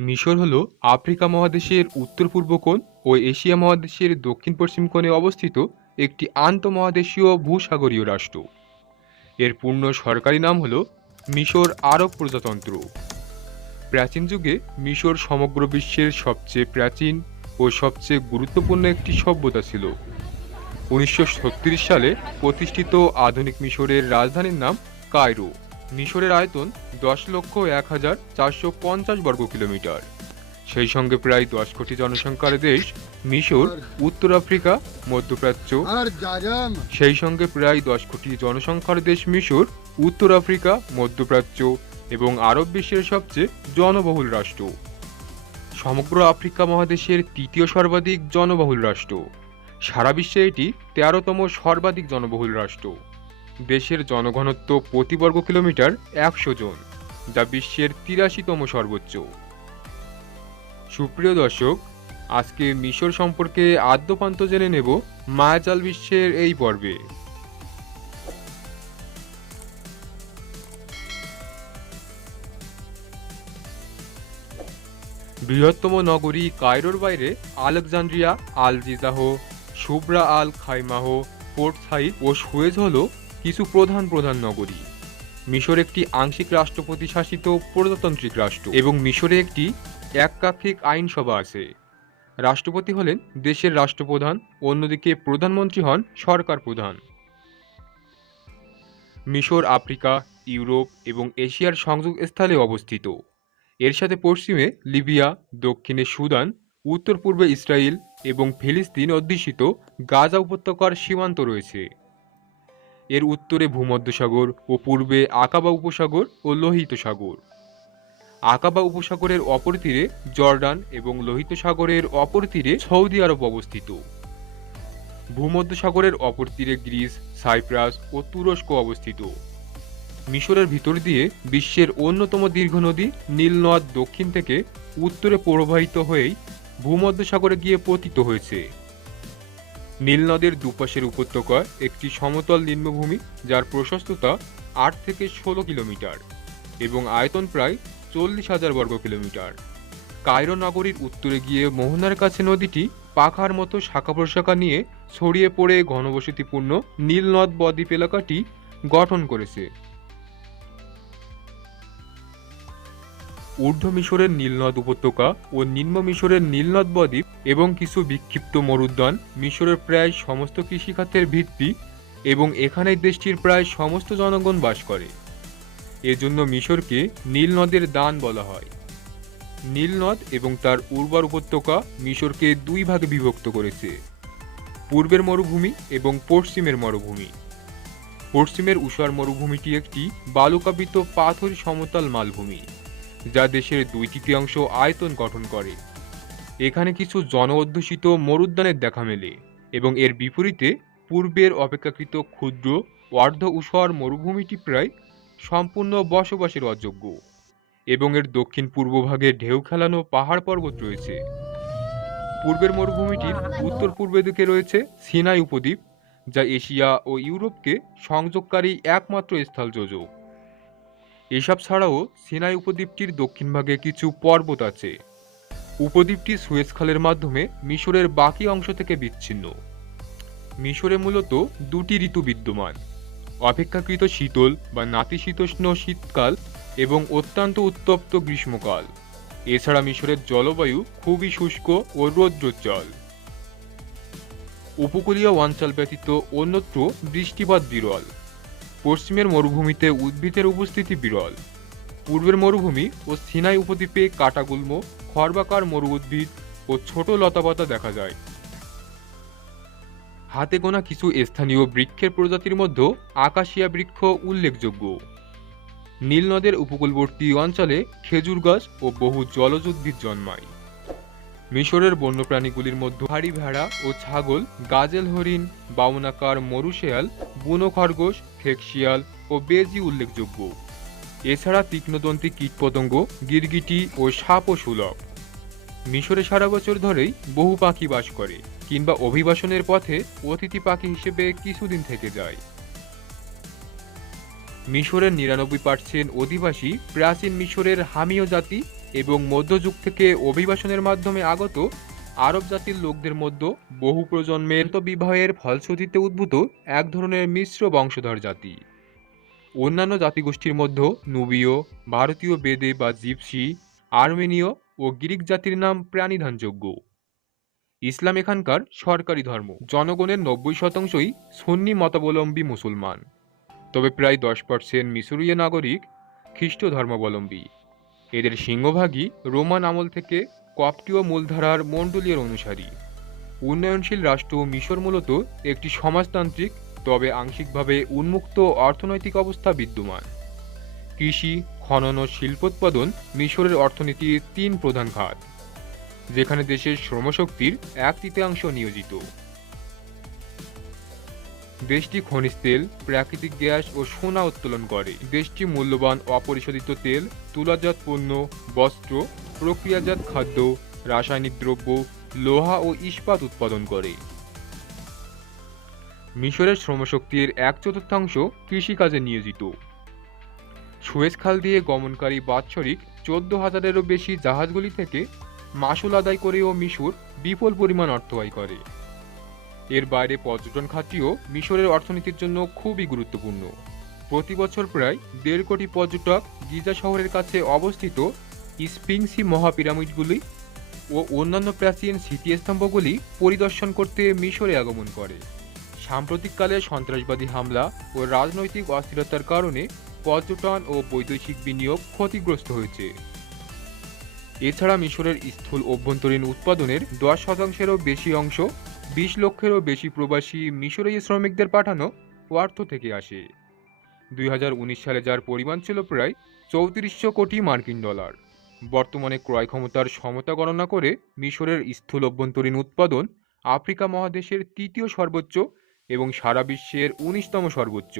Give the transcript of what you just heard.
মিশর হল আফ্রিকা মহাদেশের উত্তর পূর্ব কোণ ও এশিয়া মহাদেশের দক্ষিণ পশ্চিম কোণে অবস্থিত একটি আন্তঃমহাদেশীয় ভূসাগরীয় রাষ্ট্র। এর পূর্ণ সরকারি নাম হল মিশর আরব প্রজাতন্ত্র। প্রাচীন যুগে মিশর সমগ্র বিশ্বের সবচেয়ে প্রাচীন ও সবচেয়ে গুরুত্বপূর্ণ একটি সভ্যতা ছিল। উনিশশো সালে প্রতিষ্ঠিত আধুনিক মিশরের রাজধানীর নাম কায়রো। মিশরের আয়তন দশ লক্ষ এক হাজার চারশো পঞ্চাশ বর্গ কিলোমিটার। সেই সঙ্গে প্রায় দশ কোটি জনসংখ্যার দেশ মিশর উত্তর আফ্রিকা মধ্যপ্রাচ্য। সেই সঙ্গে প্রায় দশ কোটি জনসংখ্যার দেশ মিশর উত্তর আফ্রিকা মধ্যপ্রাচ্য এবং আরব বিশ্বের সবচেয়ে জনবহুল রাষ্ট্র। সমগ্র আফ্রিকা মহাদেশের তৃতীয় সর্বাধিক জনবহুল রাষ্ট্র। সারা বিশ্বে এটি তেরোতম সর্বাধিক জনবহুল রাষ্ট্র। দেশের জনঘনত্ব প্রতি বর্গ কিলোমিটার একশো জন, যা বিশ্বের তিরাশিতম সর্বোচ্চ। সুপ্রিয় দর্শক আজকে মিশর সম্পর্কে আদ্যপান্ত জেনে নেব মায়াজাল বিশ্বের এই পর্বে। বৃহত্তম নগরী কায়রোর বাইরে Alexandria, Al Giza Shubra al Khaimah, Port Said ও সুয়েজ হল কিছু প্রধান প্রধান নগরী। মিশর একটি আংশিক রাষ্ট্রপতি শাসিত প্রজাতান্ত্রিক রাষ্ট্র এবং মিশরে একটি এককাক্ষিক আইনসভা আছে। রাষ্ট্রপতি হলেন দেশের রাষ্ট্রপ্রধান, অন্যদিকে প্রধানমন্ত্রী হন সরকার প্রধান। মিশর, আফ্রিকা, ইউরোপ এবং এশিয়ার সংযোগস্থলে অবস্থিত। এর সাথে পশ্চিমে লিবিয়া, দক্ষিণে সুদান উত্তর পূর্বে ইসরায়েল এবং ফিলিস্তিন অধ্যুষিত গাজা উপত্যকার সীমান্ত রয়েছে। এর উত্তরে ভূমধ্যসাগর ও পূর্বে আকাবা উপসাগর ও লোহিত সাগর। আকাবা উপসাগরের অপর তীরে জর্ডান এবং লোহিত সাগরের অপর তীরে সৌদি আরব অবস্থিত। ভূমধ্যসাগরের অপর তীরে গ্রিস, সাইপ্রাস ও তুরস্ক অবস্থিত। মিশরের ভিতর দিয়ে বিশ্বের অন্যতম দীর্ঘ নদী নীল নদ দক্ষিণ থেকে উত্তরে প্রবাহিত হয়েই ভূমধ্যসাগরে গিয়ে পতিত হয়েছে। নীল নদের দুপাশের উপত্যকা একটি সমতল নিম্নভূমি, যার প্রশস্ততা আট থেকে ষোলো কিলোমিটার এবং আয়তন প্রায় চল্লিশ হাজার বর্গ কিলোমিটার। কায়রো নগরীর উত্তরে গিয়ে মোহনার কাছে নদীটি পাখার মতো শাখা প্রশাখা নিয়ে ছড়িয়ে পড়ে ঘনবসতিপূর্ণ নীল নদ বদ্বীপ এলাকাটি গঠন করেছে। ঊর্ধ্ব মিশরের নীলনদ উপত্যকা ও নিম্ন মিশরের নীলনদ বদ্বীপ এবং কিছু বিক্ষিপ্ত মরুদ্যান মিশরের প্রায় সমস্ত কৃষিখাতের ভিত্তি এবং এখানে দেশটির প্রায় সমস্ত জনগণ বাস করে। এজন্য মিশরকে নীল নদের দান বলা হয়। নীল নদ এবং তার উর্বর উপত্যকা মিশরকে দুই ভাগে বিভক্ত করেছে। পূর্বের মরুভূমি এবং পশ্চিমের মরুভূমি। পশ্চিমের উষার মরুভূমিটি একটি বালুকাবৃত পাথর সমতল মালভূমি। যা দেশের দুই তৃতীয়াংশ আয়তন গঠন করে। এখানে কিছু জন অধ্যুষিত মরুদ্যানের দেখা মেলে এবং এর বিপরীতে পূর্বের অপেক্ষাকৃত ক্ষুদ্র, অর্ধ উষর মরুভূমিটি প্রায় সম্পূর্ণ বসবাসের অযোগ্য এবং এর দক্ষিণ পূর্ব ভাগে ঢেউ খেলানো পাহাড় পর্বত রয়েছে। পূর্বের মরুভূমিটির উত্তর পূর্বে দিকে রয়েছে সিনাই উপদ্বীপ, যা এশিয়া ও ইউরোপকে সংযোগকারী একমাত্র স্থল যোজক। এসব ছাড়াও সিনাই উপদ্বীপটির দক্ষিণ ভাগে কিছু পর্বত আছে। উপদ্বীপটি সুয়েজ খালের মাধ্যমে মিশরের বাকি অংশ থেকে বিচ্ছিন্ন। মিশরে মূলত দুটি ঋতু বিদ্যমান। অপেক্ষাকৃত শীতল বা নাতিশীতোষ্ণ শীতকাল এবং অত্যন্ত উত্তপ্ত গ্রীষ্মকাল। এছাড়া মিশরের জলবায়ু খুবই শুষ্ক ও রৌদ্রোজ্জ্বল। উপকূলীয় অঞ্চল ব্যতীত অন্যত্র বৃষ্টিপাত বিরল। পশ্চিমের মরুভূমিতে উদ্ভিদের উপস্থিতি বিরল। পূর্বের মরুভূমি ও সিনাই উপদ্বীপে কাটাগুল্ম খর্বাকার মরু উদ্ভিদ ও ছোট লতাপাতা দেখা যায়। হাতে গোনা কিছু স্থানীয় বৃক্ষের প্রজাতির মধ্যে আকাশিয়া বৃক্ষ উল্লেখযোগ্য। নীল নদের উপকূলবর্তী অঞ্চলে খেজুর গাছ ও বহু জলজ উদ্ভিদ জন্মায়। মিশরের বন্যপ্রাণীগুলির মধ্যে হাড়ি ভেড়া ও ছাগল, গাজেল হরিণ, বাউনাকার মরুশেয়াল, বুনো খরগোশ খেকশিয়াল ও বেজি উল্লেখযোগ্য। এছাড়া তীক্ষ্ণদন্তি কীটপতঙ্গ, গিরগিটি ও সাপ ও সুলভ। মিশরে সারা বছর ধরেই বহু পাখি বাস করে কিংবা অভিবাসনের পথে অতিথি পাখি হিসেবে কিছুদিন থেকে যায়। মিশরের নিরানব্বই পার্সেন্ট অধিবাসী প্রাচীন মিশরের হামীয় জাতি এবং মধ্যযুগ থেকে অভিবাসনের মাধ্যমে আগত আরব জাতির লোকদের মধ্যে বহু প্রজন্মের বিবাহের ফলশ্রুতিতে উদ্ভূত এক ধরনের মিশ্র বংশধর জাতি। অন্যান্য জাতিগোষ্ঠীর মধ্যে নুবীয়, ভারতীয় বেদে বা জিপসি, আর্মেনীয় ও গ্রিক জাতির নাম প্রাণিধানযোগ্য। ইসলাম এখানকার সরকারি ধর্ম। জনগণের নব্বই শতাংশই সুন্নি মতাবলম্বী মুসলমান। তবে প্রায় দশ পার্সেন্ট মিশরীয় নাগরিক খ্রিস্ট ধর্মাবলম্বী এদের সিংহভাগই রোমান আমল থেকে কপ্টীয় মূলধারার মণ্ডলীয় অনুসারী। উন্নয়নশীল রাষ্ট্র মিশর মূলত একটি সমাজতান্ত্রিক, তবে আংশিকভাবে উন্মুক্ত অর্থনৈতিক অবস্থা বিদ্যমান। কৃষি, খনন ও শিল্পোৎপাদন মিশরের অর্থনীতির তিন প্রধান খাত যেখানে দেশের শ্রমশক্তির এক তৃতীয়াংশ নিয়োজিত। দেশটি খনিজ তেল, প্রাকৃতিক গ্যাস ও সোনা উত্তোলন করে। দেশটি মূল্যবান অপরিশোধিত তেল, তুলাজাত পণ্য, বস্ত্র, প্রক্রিয়াজাত খাদ্য, রাসায়নিক দ্রব্য, লোহা ও ইস্পাত উৎপাদন করে। মিশরের শ্রমশক্তির এক চতুর্থাংশ কৃষিকাজে নিয়োজিত। সুয়েজ খাল দিয়ে গমনকারী বাৎসরিক চোদ্দ হাজারেরও বেশি জাহাজগুলি থেকে মাসুল আদায় করেও মিশর বিপুল পরিমাণ অর্থ আয় করে। এর বাইরে পর্যটন খাতটিও মিশরের অর্থনীতির জন্য খুবই গুরুত্বপূর্ণ। প্রতি বছর প্রায় দেড় কোটি পর্যটক গিজা শহরের কাছে অবস্থিত স্পিংসি মহাপিরামিডগুলি ও অন্যান্য প্রাচীন স্মৃতিস্তম্ভগুলি পরিদর্শন করতে মিশরে আগমন করে। সাম্প্রতিককালে সন্ত্রাসবাদী হামলা ও রাজনৈতিক অস্থিরতার কারণে পর্যটন ও বৈদেশিক বিনিয়োগ ক্ষতিগ্রস্ত হয়েছে। এছাড়া মিশরের স্থূল অভ্যন্তরীণ উৎপাদনের দশ শতাংশেরও বেশি অংশ বিশ লক্ষেরও বেশি প্রবাসী মিশরীয় শ্রমিকদের পাঠানো অর্থ থেকে আসে। দুই হাজার উনিশ সালে যার পরিমাণ ছিল প্রায় চৌত্রিশশো কোটি মার্কিন ডলার, বর্তমানে ক্রয় ক্ষমতার সমতা গণনা করে মিশরের স্থূল অভ্যন্তরীণ উৎপাদন আফ্রিকা মহাদেশের তৃতীয় সর্বোচ্চ এবং সারা বিশ্বের উনিশতম সর্বোচ্চ।